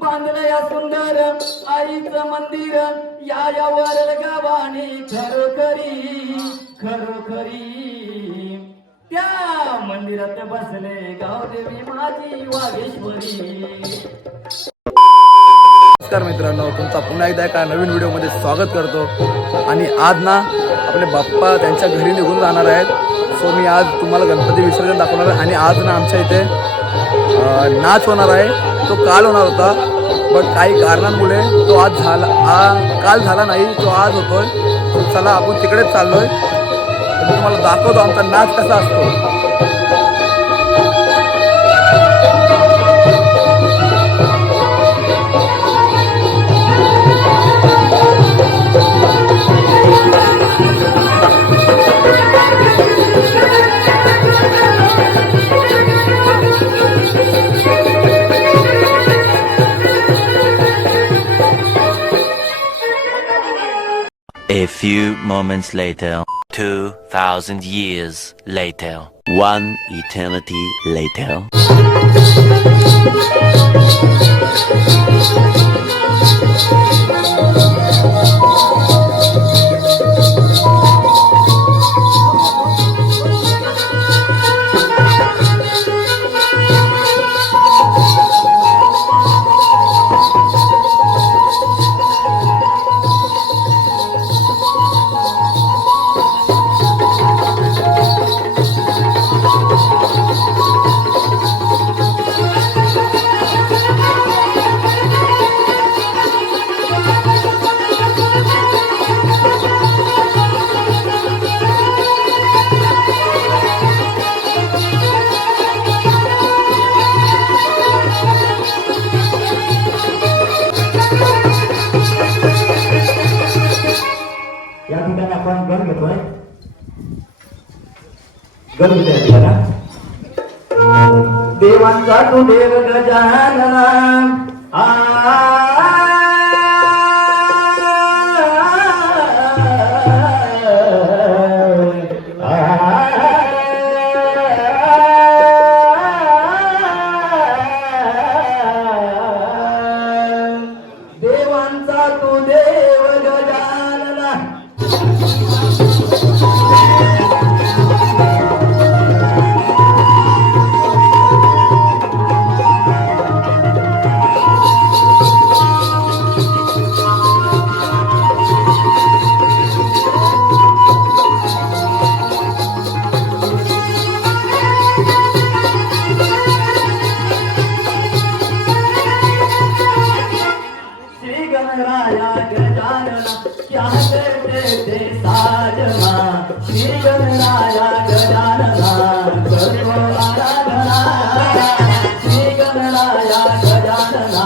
बांधलं या सुंदर आईचं मंदिर या या वर गावाने खरोखरी खरोखरी. त्या मंदिरात बसले गावदेवी माझी वागेश्वरी. नमस्कार मित्रांनो तुमचा पुन्हा एकदा एका नवीन व्हिडिओमध्ये स्वागत करतो. आणि आज ना आपले बाप्पा त्यांच्या घरी निघून जाणार आहेत. सो मी आज तुम्हाला गणपती विसर्जन दाखवणार आहे. आणि आज ना आमच्या इथे नाच होणार आहे. तो काल होणार होता. बट काही कारणांमुळे तो आज झाला आ काल झाला नाही. तो आज होतोय. चला आपण तिकडेच चाललोय. आहे मी तुम्हाला दाखवतो आमचा नाच कसा असतो A few moments later, 2,000 years later, one eternity later. गण घेतोय देवांचा तू देव गजानना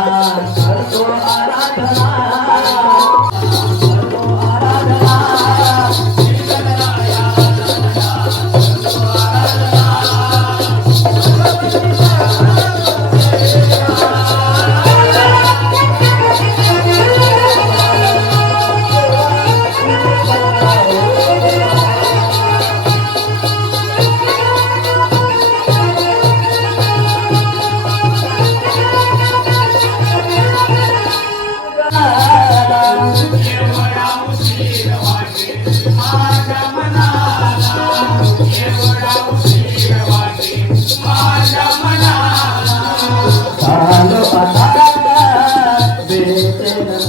Ah. चालो आता बेटे नबी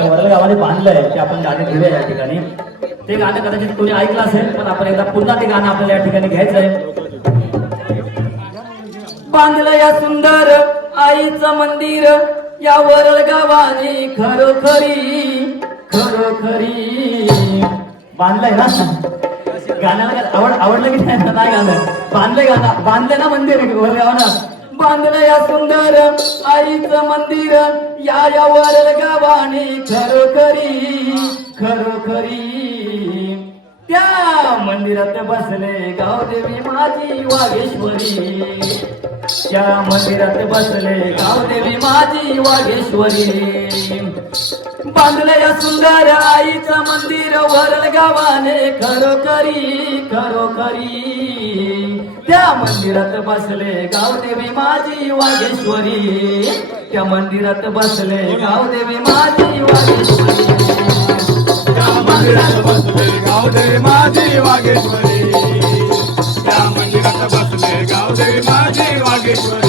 आपल्या वरल बांधलंय ते आपण गाणे घेऊया या ठिकाणी. ते गाणं कदाचित कोणी ऐकलं असेल पण आपण एकदा पुन्हा ते गाणं आपल्याला या ठिकाणी घ्यायचं आहे बांधलं या सुंदर आईचं मंदिर या वरळगावाने खरोखरी खरोखरी. बांधलंय ना? गाण्याला आवड आवडलं की नाही गाणं. बांधलंय गाणं. बांधलंय ना मंदिर वरळ गावानं? बांधलं या सुंदर आईचं मंदिर या या गावाने खरोखरी खरोखरी. त्या मंदिरात बसले गावदेवी माझी वागेश्वरी. त्या मंदिरात बसले गावदेवी माझी वागेश्वरी. बांधले या सुंदर आईचं मंदिर वरल गावाने खरोखरी खरोखरी. त्या मंदिरात बसले गावदेवी माझी वागेश्वरी. त्या मंदिरात बसले गावदेवी माझी वागेश्वरी. त्या मंदिरात बसले गावदेवी माझी वागेश्वरी. त्या मंदिरात बसले गावदेवी माझी वागेश्वरी.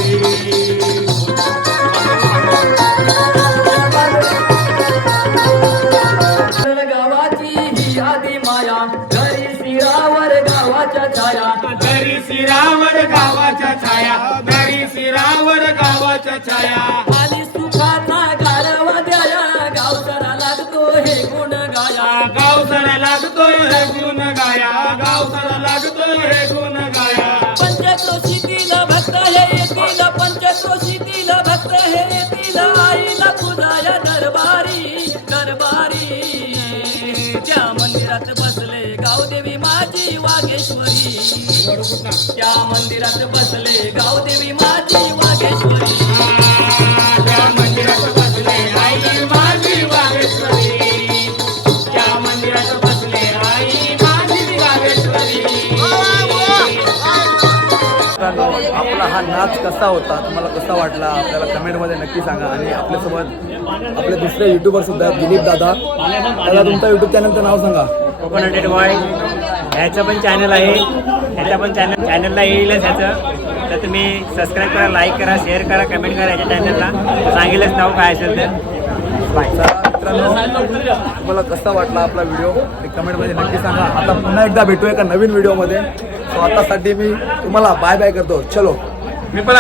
छाया. आणि सुखाचा गारवा द्याया. गावचारा लागतो हे गुण गाया. गाव सरा लागतोय हे गुण गाया. गाव सरा लागतोय हे गुण गाया. पंचक्रोशीतील भक्त हे येतील. पंचक्रोशीतील भक्त हे येतील. आईला पूजाया दरबारी दरबारी. त्या मंदिरात बसले गावदेवी माझी वागेश्वरी. त्या मंदिरात बसले गावदेवी कसा होता? तुम्हाला कसा वाटला? आपल्याला कमेंटमध्ये नक्की सांगा. आणि आपल्यासोबत आपले दुसरे युट्यूबर सुद्धा आहेत दिलीप दादा. दादा तुमच्या युट्यूब चॅनलचं नाव सांगा. हंड्रेड बॉय ह्याचं पण चॅनल आहे. ह्याच्या पण चॅनल चॅनलला येईलच ह्याचं. तर तुम्ही सबस्क्राईब करा लाईक करा शेअर करा कमेंट करा ह्याच्या चॅनलला सांगेलच नाव काय असेल तर तुम्हाला कसा वाटला आपला व्हिडिओ ते कमेंटमध्ये नक्की सांगा. आता पुन्हा एकदा भेटू एका नवीन व्हिडिओमध्ये सो आतासाठी मी तुम्हाला बाय बाय करतो. चलो. मी पण